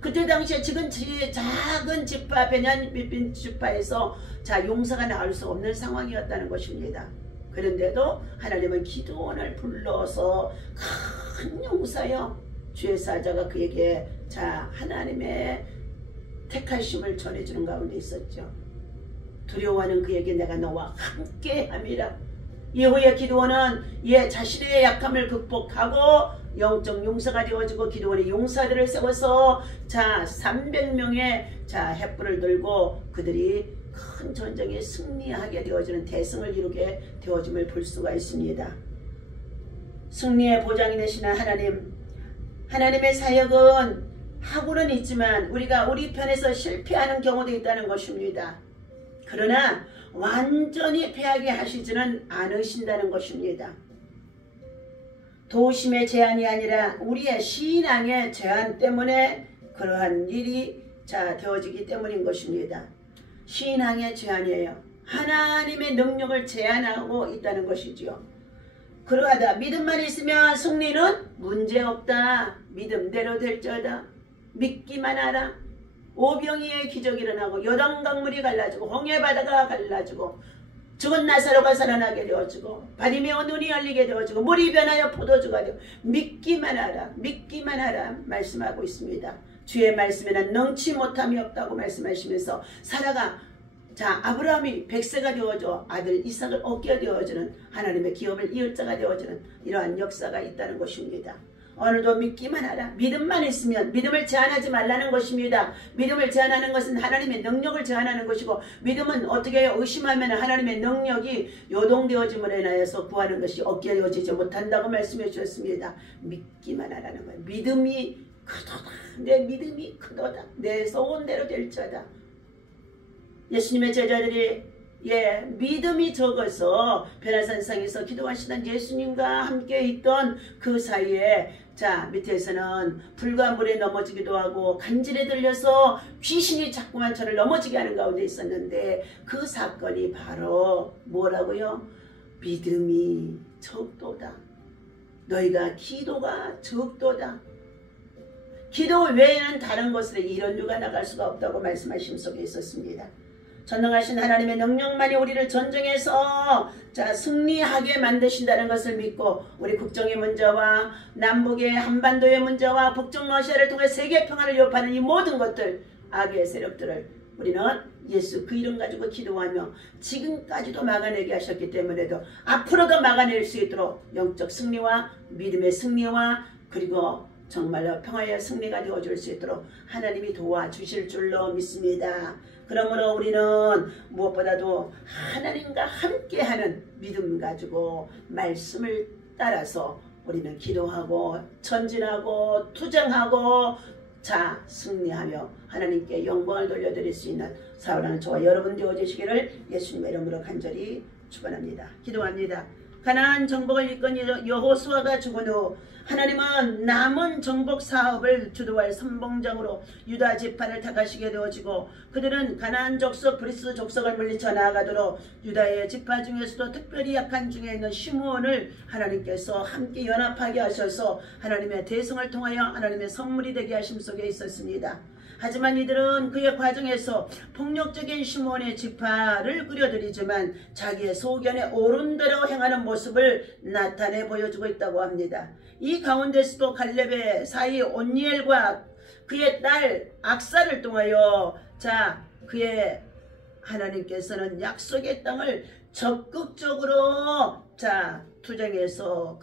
그때 당시에 지금 작은 지파 베냐민 지파에서 자 용사가 나올 수 없는 상황이었다는 것입니다. 그런데도 하나님은 기드온을 불러서 큰 용사여 주의 사자가 그에게 자 하나님의 택하심을 전해주는 가운데 있었죠. 두려워하는 그에게 내가 너와 함께함이라. 이후에 기드온은 자신의 약함을 극복하고 영적 용사가 되어지고 기드온의 용사들을 세워서 자 300명의 자 횃불을 들고 그들이 큰 전쟁에 승리하게 되어지는 대승을 이루게 되어짐을 볼 수가 있습니다. 승리의 보장이 되시는 하나님의 사역은 하고는 있지만 우리가 우리 편에서 실패하는 경우도 있다는 것입니다. 그러나 완전히 패하게 하시지는 않으신다는 것입니다. 도심의 제한이 아니라 우리의 신앙의 제한 때문에 그러한 일이 되어지기 때문인 것입니다. 신앙의 제한이에요. 하나님의 능력을 제한하고 있다는 것이지요. 그러하다 믿음만 있으면 승리는 문제없다. 믿음대로 될지어다. 믿기만 하라. 오병이의 기적이 일어나고 요단강물이 갈라지고 홍해바다가 갈라지고 죽은 나사로가 살아나게 되어지고 바리메오 눈이 열리게 되어지고 물이 변하여 포도주가 되고 믿기만 하라. 믿기만 하라 말씀하고 있습니다. 주의 말씀에는 능치 못함이 없다고 말씀하시면서 사라가 아브라함이 100세가 되어져 아들 이삭을 얻게 되어지는 하나님의 기업을 이을 자가 되어지는 이러한 역사가 있다는 것입니다. 오늘도 믿기만 하라. 믿음만 있으면 믿음을 제한하지 말라는 것입니다. 믿음을 제한하는 것은 하나님의 능력을 제한하는 것이고 믿음은 어떻게 의심하면 하나님의 능력이 요동되어짐을 인하여서 구하는 것이 얻게 되어지지 못한다고 말씀해 주셨습니다. 믿기만 하라는 거예요. 믿음이 크도다. 내 믿음이 크도다. 내 소원대로 될지어다. 예수님의 제자들이 믿음이 적어서 변화산상에서 기도하시던 예수님과 함께 있던 그 사이에 밑에서는 불과 물에 넘어지기도 하고 간질에 들려서 귀신이 자꾸만 저를 넘어지게 하는 가운데 있었는데 그 사건이 바로 뭐라고요? 믿음이 적도다. 너희가 기도가 적도다. 기도 외에는 다른 것으로 이런 유가 나갈 수가 없다고 말씀하심 속에 있었습니다. 전능하신 하나님의 능력만이 우리를 전쟁에서 승리하게 만드신다는 것을 믿고 우리 국정의 문제와 남북의 한반도의 문제와 북중 러시아를 통해 세계 평화를 위협하는 이 모든 것들 악의 세력들을 우리는 예수 그 이름 가지고 기도하며 지금까지도 막아내게 하셨기 때문에도 앞으로도 막아낼 수 있도록 영적 승리와 믿음의 승리와 그리고 정말로 평화의 승리가 되어줄 수 있도록 하나님이 도와주실 줄로 믿습니다. 그러므로 우리는 무엇보다도 하나님과 함께하는 믿음 가지고 말씀을 따라서 우리는 기도하고 전진하고 투쟁하고 승리하며 하나님께 영광을 돌려드릴 수 있는 사랑하는 저와 여러분 되어주시기를 예수님의 이름으로 간절히 축원합니다. 기도합니다. 가나안 정복을 이끈 여호수아가 죽은 후 하나님은 남은 정복 사업을 주도할 선봉장으로 유다 지파를 택하시게 되어지고 그들은 가나안 족속 브리스 족속을 물리쳐 나아가도록 유다의 지파 중에서도 특별히 약한 중에 있는 시므온을 하나님께서 함께 연합하게 하셔서 하나님의 대성을 통하여 하나님의 선물이 되게 하심 속에 있었습니다. 하지만 이들은 그의 과정에서 폭력적인 시므온의 지파를 끌어들이지만 자기의 소견에 옳은 대로 행하는 모습을 나타내 보여주고 있다고 합니다. 이 가운데서도 갈렙의 사이 온니엘과 그의 딸 악사를 통하여 그의 하나님께서는 약속의 땅을 적극적으로 투쟁해서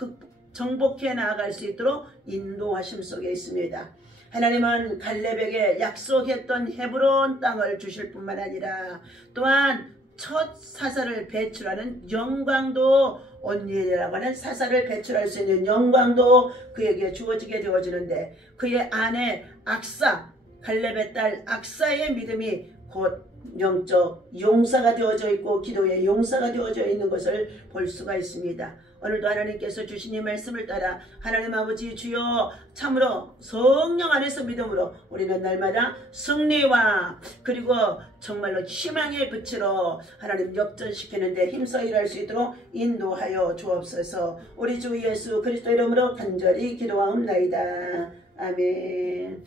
정복해 나아갈 수 있도록 인도하심 속에 있습니다. 하나님은 갈렙에게 약속했던 헤브론 땅을 주실 뿐만 아니라 또한 첫 사사를 배출하는 영광도 온니엘이라고 하는 사사를 배출할 수 있는 영광도 그에게 주어지게 되어지는데 그의 아내 악사 갈렙의 딸 악사의 믿음이 곧 영적 용사가 되어져 있고 기도의 용사가 되어져 있는 것을 볼 수가 있습니다. 오늘도 하나님께서 주신 이 말씀을 따라 하나님 아버지 주여 참으로 성령 안에서 믿음으로 우리는 날마다 승리와 그리고 정말로 희망의 빛으로 하나님 역전시키는 데 힘써 일할 수 있도록 인도하여 주옵소서. 우리 주 예수 그리스도 이름으로 간절히 기도하옵나이다. 아멘.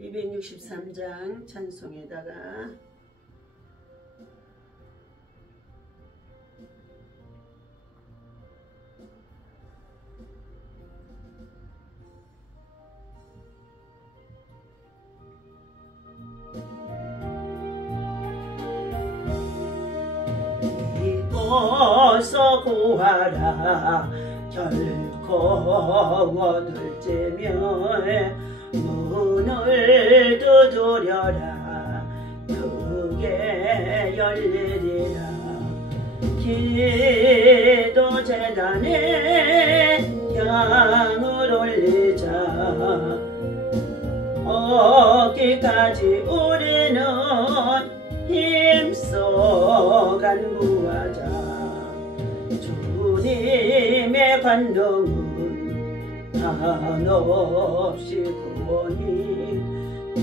263장 찬송에다가 어서 구하라 결코 얻을지며 문을 두드려라 크게 열리리라 기도 제단에 향을 올리자 어디까지 우리는 힘써 간구하자 주님의 관동은 한없이 구원이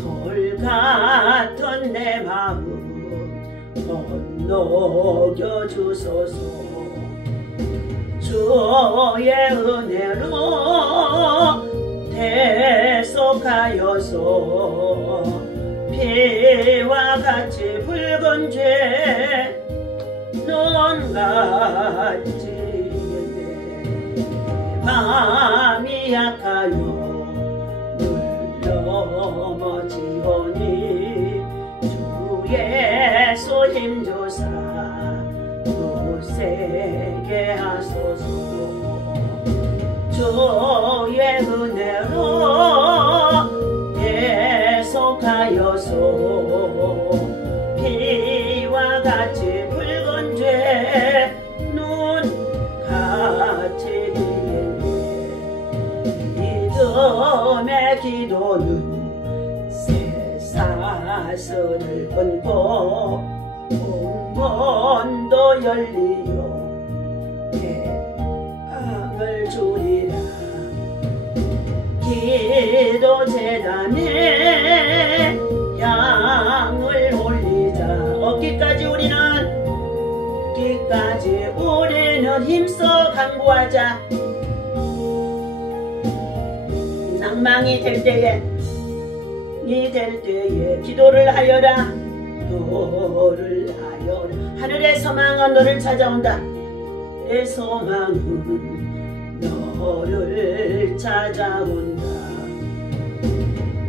돌 같은 내 마음 건너겨 주소서 주의 은혜로 대속하여서 피와 같이 붉은 죄 눈같이 마음이 약하여 물러머지오니 주 예수 힘주사 굳세게 하소서 주의 은혜로 대속하여서 피와 같이 붉은 죄 눈같이 믿음의 기도는 새사슬을 끊고 공문도 열리요 대항을 주리라 기도 제단에 향을 올리자 어디까지 우리는 힘써 간구하자 낭망이 될 때에 기도를 하여라 너를 하여라 하늘의 소망은 너를 찾아온다 내 소망은 너를 찾아온다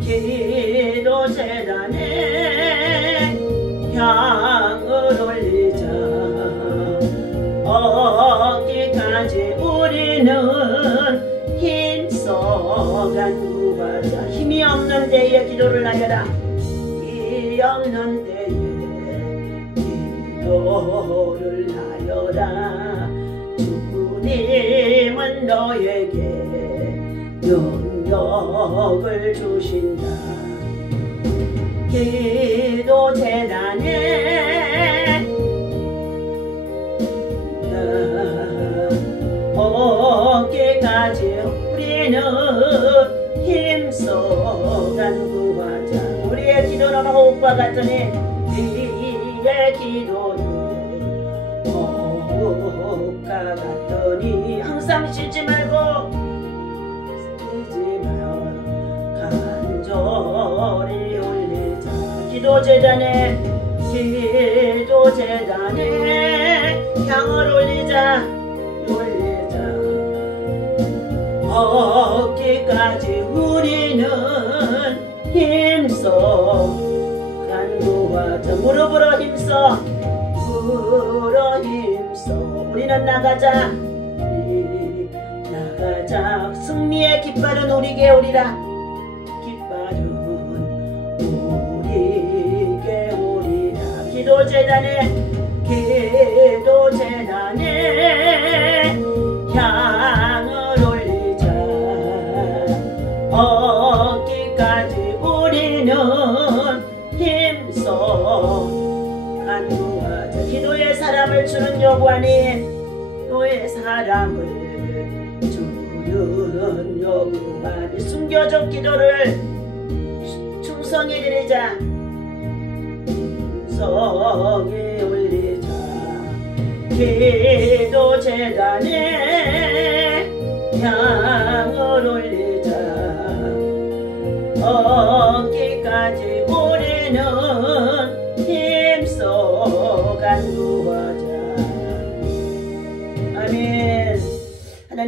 기도 제단에 향을 올리자 어디까지 우리는 힘써 간구하자 힘이 없는 때에 기도를 하여라 힘이 없는 때에 기도를 하여라 주님은 너에게 능력을 주신다 기도 제단에 어디까지 우리는 힘써 간구하자 우리의 기도는 호흡과 같으니 우리의 기도는 호흡과 같으니 항상 쉬지 말고 간절히 올리자 기도 제단에 향을 올리자 어디까지 우리는 힘써 간구하자 무릎으로 힘써 우리는 나가자 승리의 깃발은 우리에게 오리라 기도 제단에 향을 올리자 어디까지 우리는 힘써 간구하자 기도의 사람을 주는 여호와니 너의 사람을 주는 여호와니 숨겨진 기도를 충성히 드리자 성에 올리자 기도 제단에 향을 올리자 어디까지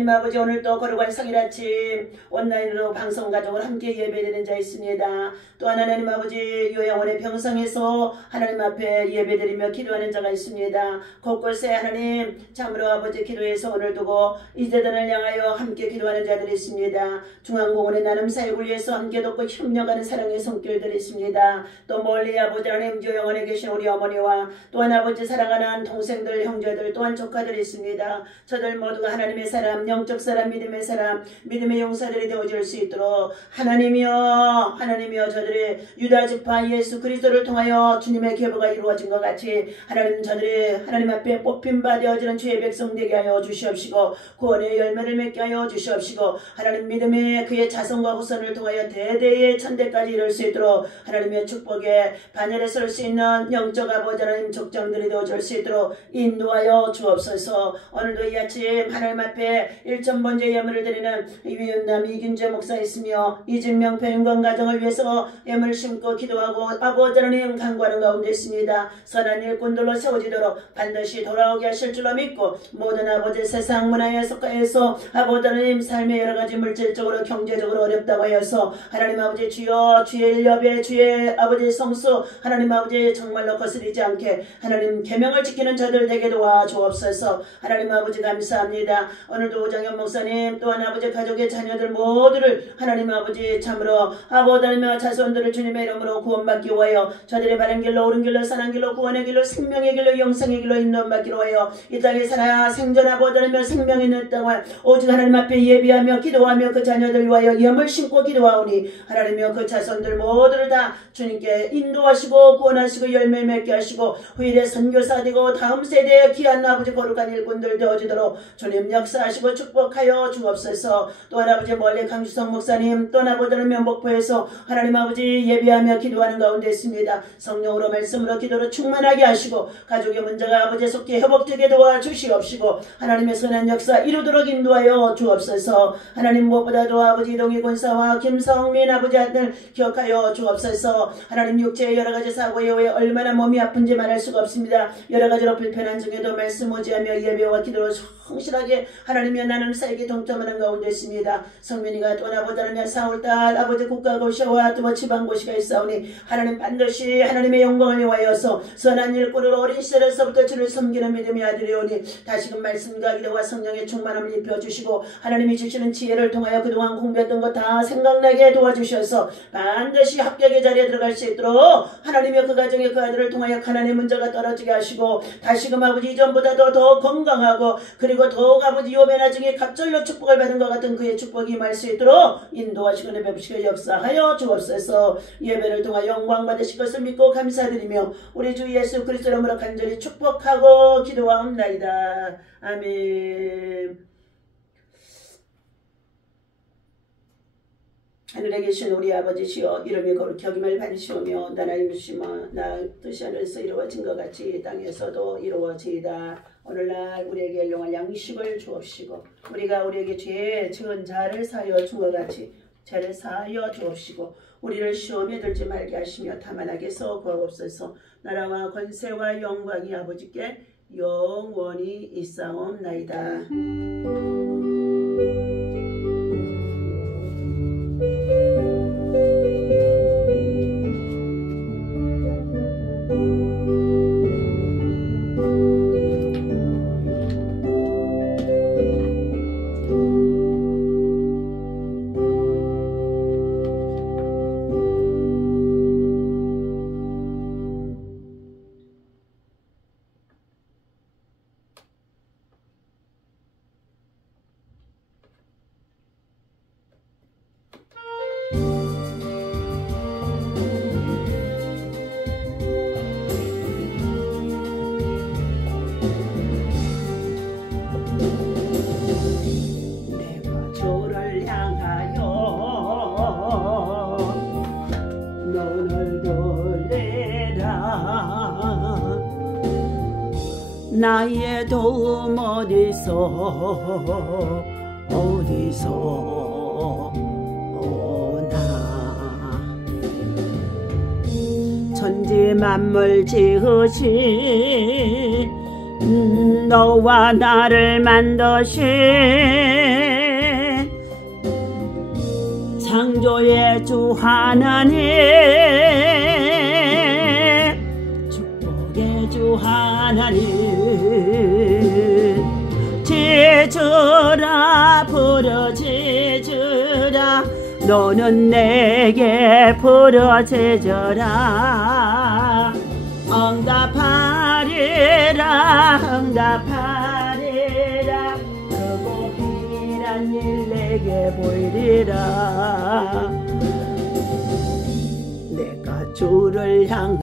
하나님 아버지 오늘도 거룩한 성일 아침 온라인으로 방송 가족을 함께 예배드리는 자 있습니다. 또한 하나님 아버지 요양원의 병성에서 하나님 앞에 예배드리며 기도하는 자가 있습니다. 곳곳에 하나님 참으로 아버지 기도해서 오늘 두고 이제들을 향하여 함께 기도하는 자들이 있습니다. 중앙공원의 나눔 사역을 위해서 함께 돕고 협력하는 사랑의 손길들이 있습니다. 또 멀리 아버지 하나님 요양원에 계신 우리 어머니와 또한 아버지 사랑하는 동생들 형제들 또한 조카들이 있습니다. 저들 모두가 하나님의 사람 영적 사람 믿음의 사람 믿음의 용사들이 되어질 수 있도록 하나님이여 저들이 유다지파 예수 그리스도를 통하여 주님의 계보가 이루어진 것 같이 하나님 저들이 하나님 앞에 뽑힌바 되어지는 주의 백성 되게 하여 주시옵시고 구원의 열매를 맺게 하여 주시옵시고 하나님 믿음의 그의 자손과 후손을 통하여 대대의 천대까지 이룰 수 있도록 하나님의 축복에 반열에 설 수 있는 영적 아버지 하나님 족장들이 되어줄 수 있도록 인도하여 주옵소서. 오늘도 이 아침 하나님 앞에 1,000번째 예물을 드리는 이윤남 이균재 목사 있으며 이진명 배윤건 가정을 위해서 예물을 심고 기도하고 아버지 하나님 간구하는 가운데 있습니다. 선한 일꾼들로 세워지도록 반드시 돌아오게 하실 줄로 믿고 모든 아버지 세상 문화에 속하여서 아버지 하나님 삶의 여러가지 물질적으로 경제적으로 어렵다고 하여서 하나님 아버지 주여 주의 일협에 주의 아버지 성수 하나님 아버지 정말로 거스리지 않게 하나님 계명을 지키는 자들 되게 도와주옵소서. 하나님 아버지 감사합니다. 오늘도 오장현 목사님 또한 아버지 가족의 자녀들 모두를 하나님 아버지 참으로 아버지 하나님의 자손들을 주님의 이름으로 구원받기 위하여 저들의 바른 길로 옳은 길로 선한 길로 구원의 길로 생명의 길로 영생의 길로 인도받기로 하여 이 땅에 살아 생존하고 하며 생명 있는 땅을 오직 하나님 앞에 예비하며 기도하며 그 자녀들 위하여 염을 심고 기도하오니 하나님이여 그 자손들 모두를 다 주님께 인도하시고 구원하시고 열매 맺게 하시고 후일의 선교사 되고 다음 세대에 귀한 아버지 거룩한 일꾼들 되어지도록 주님 역사하시고 축복하여 주옵소서. 또한 아버지 멀리 강주성 목사님 또한 아버지 하나님 목포에서 하나님 아버지 예비하며 기도하는 가운데 있습니다. 성령으로 말씀으로 기도로 충만하게 하시고 가족의 문제가 아버지 속히 회복되게 도와주시옵시고 하나님의 선한 역사 이루도록 인도하여 주옵소서. 하나님 무엇보다도 아버지 이동희 권사와 김성민 아버지 아들 기억하여 주옵소서. 하나님 육체의 여러가지 사고에 의해 얼마나 몸이 아픈지 말할 수가 없습니다. 여러가지로 불편한 중에도 말씀 오지하며 예배와 기도로 성실하게 하나님의 나눔 사역에 동참하는 가운데 있습니다. 성민이가 또 아버지 하나님 사울딸 아버지 국가고시와 또 지방고시가 있사오니 하나님 반드시 하나님의 영광을 위하여서 선한 일꾼으로 어린 시절에서부터 주를 섬기는 믿음의 아들이오니 다시금 말씀과 기도와 성령의 충만함을 입혀주시고 하나님이 주시는 지혜를 통하여 그동안 공부했던 것 다 생각나게 도와주셔서 반드시 합격의 자리에 들어갈 수 있도록 하나님의 그 가정의 그 아들을 통하여 가난의 문제가 떨어지게 하시고 다시금 아버지 이전보다도 더 건강하고 그리고 더욱 아버지 요배 나중에 갑절로 축복을 받은 것 같은 그의 축복이 임할 수 있도록 인도하시고 내배우시고 역사하여 주옵소서. 예배를 통하여 영광 받으실 것을 믿고 감사드리며 우리 주 예수 그리스도 이름으로 간절히 축복하고 기도하옵나이다. 아멘. 하늘에 계신 우리 아버지시여 이름이 거룩히 여김을 받으시오며 나라의 주시며 나 뜻이 하늘에서 이루어진 것 같이 땅에서도 이루어지이다. 오늘날 우리에게 일용할 양식을 주옵시고 우리가 우리에게 죄 지은 자를 사하여 준 것 같이 죄를 사하여 주옵시고 우리를 시험에 들지 말게 하시며 다만 악에서 구하옵소서. 나라와 권세와 영광이 아버지께 영원히 있사옵나이다. 나의 도움 어디서 오나 천지 만물 지으신 너와 나를 만드신 창조의 주 하나님, 축복의 주 하나님, 지주라 부르짖으라, 너는 내게 부르짖으라. 응답하리라 응답하리라, 크고 비밀한 일 내게 보이리라. 내가 주를 향